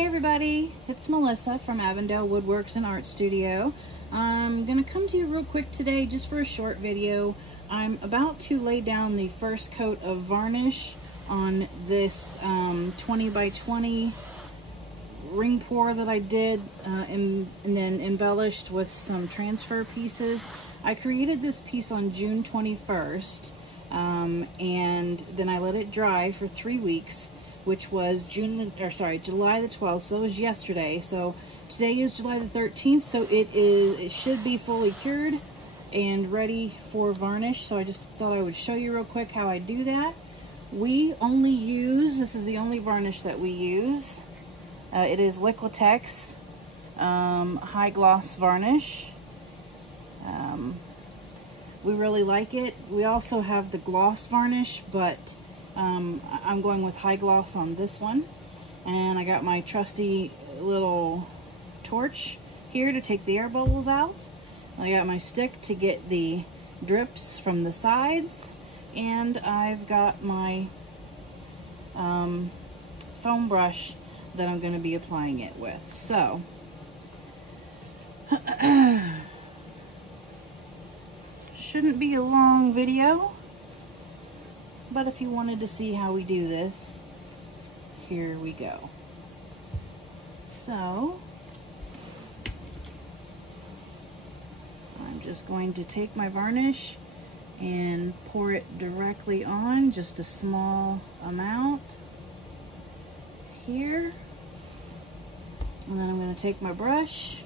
Hey everybody, it's Melissa from Avondale Woodworks and Art Studio. I'm going to come to you real quick today just for a short video. I'm about to lay down the first coat of varnish on this 20 by 20 ring pour that I did and then embellished with some transfer pieces. I created this piece on June 21st and then I let it dry for 3 weeks, which was July the 12th, so it was yesterday. So today is July the 13th, so it should be fully cured and ready for varnish. So I just thought I would show you real quick how I do that. We only use, this is the only varnish that we use. It is Liquitex High Gloss Varnish. We really like it. We also have the Gloss Varnish, but I'm going with high gloss on this one. And I got my trusty little torch here to take the air bubbles out. I got my stick to get the drips from the sides. And I've got my foam brush that I'm going to be applying it with. So, shouldn't be a long video. But if you wanted to see how we do this, here we go. So, I'm just going to take my varnish and pour it directly on, just a small amount here. And then I'm going to take my brush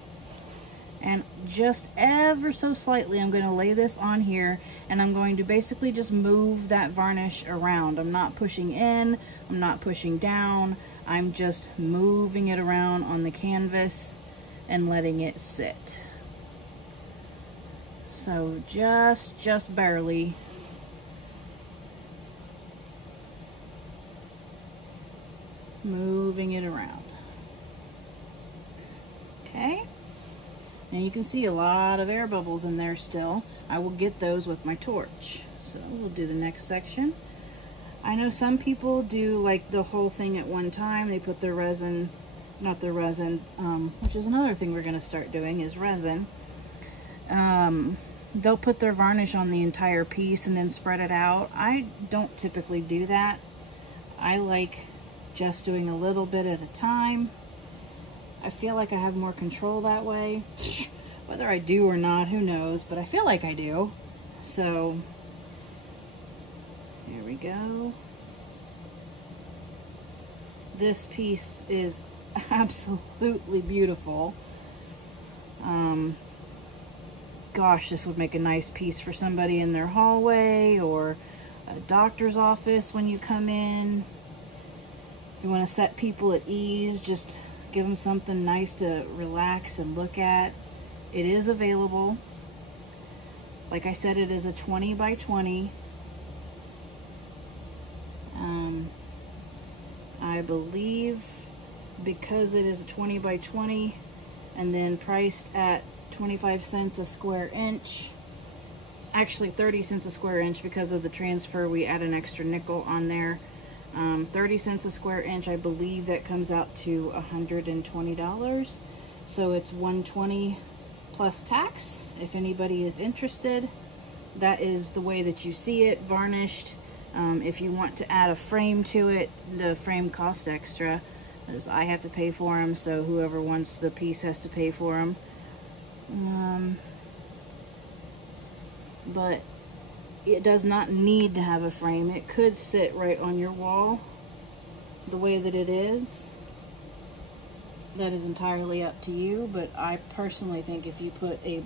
and just ever so slightly, I'm going to lay this on here, and I'm going to basically just move that varnish around. I'm not pushing in, I'm not pushing down, I'm just moving it around on the canvas and letting it sit. So just barely. Moving it around. Okay. And you can see a lot of air bubbles in there still. I will get those with my torch. So we'll do the next section. I know some people do like the whole thing at one time. They put their resin, not their resin, which is another thing we're going to start doing is resin. They'll put their varnish on the entire piece and then spread it out. I don't typically do that. I like just doing a little bit at a time. I feel like I have more control that way. Whether I do or not, who knows, but I feel like I do. So, here we go. This piece is absolutely beautiful. Gosh, this would make a nice piece for somebody in their hallway or a doctor's office when you come in. You want to set people at ease, just give them something nice to relax and look at. It is available. Like I said, it is a 20 by 20. I believe because it is a 20 by 20 and then priced at 25 cents a square inch, actually 30 cents a square inch because of the transfer, we add an extra nickel on there. 30 cents a square inch, I believe that comes out to $120. So it's $120 plus tax. If anybody is interested, that is the way that you see it varnished. If you want to add a frame to it, the frame costs extra, as I have to pay for them, so whoever wants the piece has to pay for them. But it does not need to have a frame. It could sit right on your wall the way that it is. That is entirely up to you, but I personally think if you put a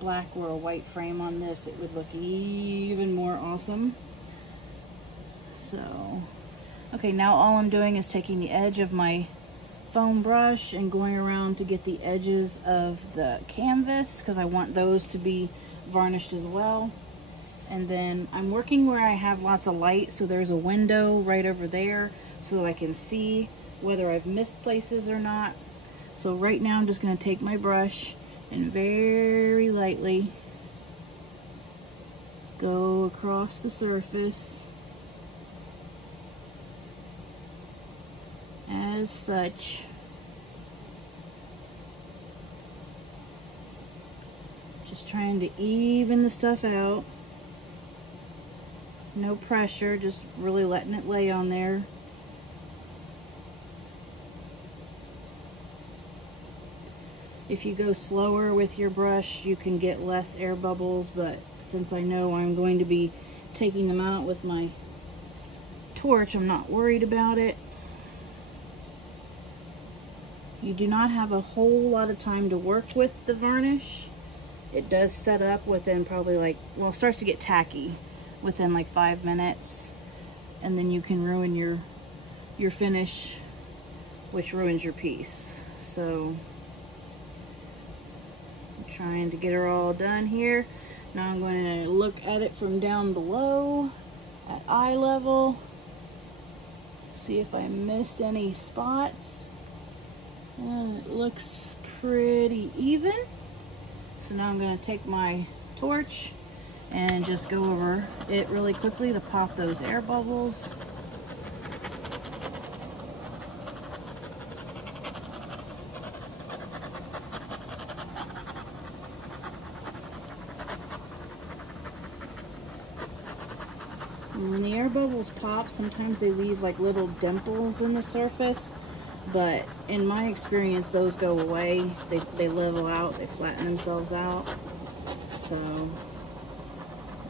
black or a white frame on this, it would look even more awesome. So, okay, now all I'm doing is taking the edge of my foam brush and going around to get the edges of the canvas because I want those to be varnished as well. And then I'm working where I have lots of light, so there's a window right over there so that I can see whether I've missed places or not. So right now I'm just going to take my brush and very lightly go across the surface as such. Just trying to even the stuff out. No pressure, just really letting it lay on there. If you go slower with your brush, you can get less air bubbles, but since I know I'm going to be taking them out with my torch, I'm not worried about it. You do not have a whole lot of time to work with the varnish. It does set up within probably like, well, it starts to get tacky within like 5 minutes, and then you can ruin your finish, which ruins your piece. So I'm trying to get her all done here. Now I'm going to look at it from down below at eye level, see if I missed any spots, and it looks pretty even. So now I'm going to take my torch and just go over it really quickly to pop those air bubbles. And when the air bubbles pop, sometimes they leave like little dimples in the surface, but in my experience those go away. They level out, they flatten themselves out. So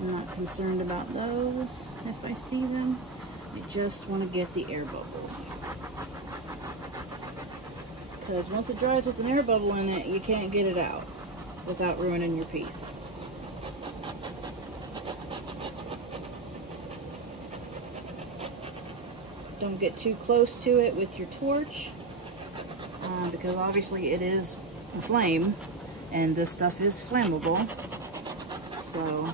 I'm not concerned about those if I see them. I just want to get the air bubbles, because once it dries with an air bubble in it, you can't get it out without ruining your piece. Don't get too close to it with your torch, because obviously it is a flame and this stuff is flammable. So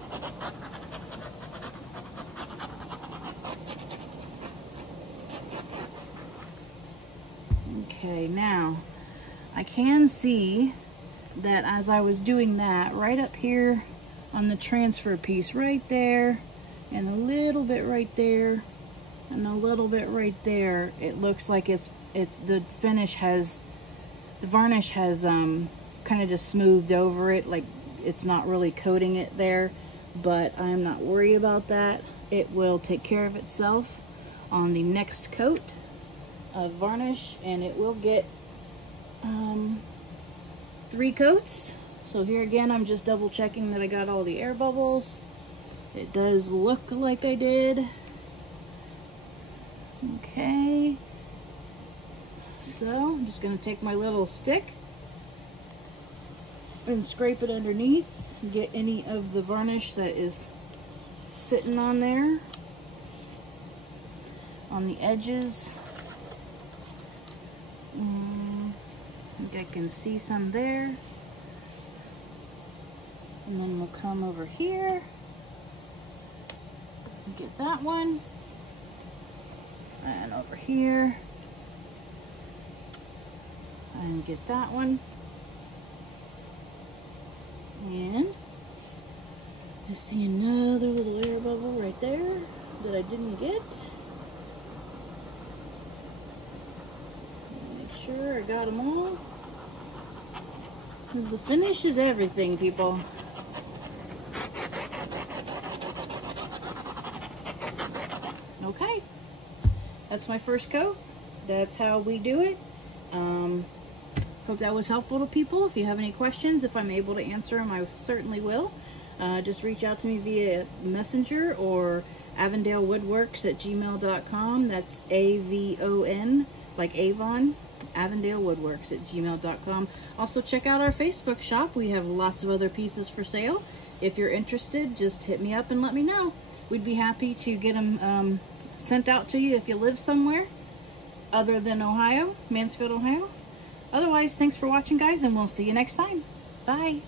okay, now I can see that as I was doing that, right up here on the transfer piece right there, and a little bit right there, and a little bit right there, it looks like it's the finish has, the varnish has kind of just smoothed over it, like it's not really coating it there. But I'm not worried about that. It will take care of itself on the next coat of varnish, and it will get 3 coats. So here again, I'm just double checking that I got all the air bubbles. It does look like I did. Okay, so I'm just going to take my little stick and scrape it underneath, get any of the varnish that is sitting on there, on the edges. I think I can see some there. And then we'll come over here and get that one. And over here, and get that one, and I see another little air bubble right there that I didn't get. Make sure I got them all, because the finish is everything, people. Okay. That's my first coat. That's how we do it. Hope that was helpful to people. If you have any questions, if I'm able to answer them, I certainly will. Just reach out to me via Messenger or avondalewoodworks@gmail.com. That's AVON, like Avon, avondalewoodworks@gmail.com. Also, check out our Facebook shop. We have lots of other pieces for sale. If you're interested, just hit me up and let me know. We'd be happy to get them sent out to you if you live somewhere other than Ohio, Mansfield, Ohio. Otherwise, thanks for watching, guys, and we'll see you next time. Bye.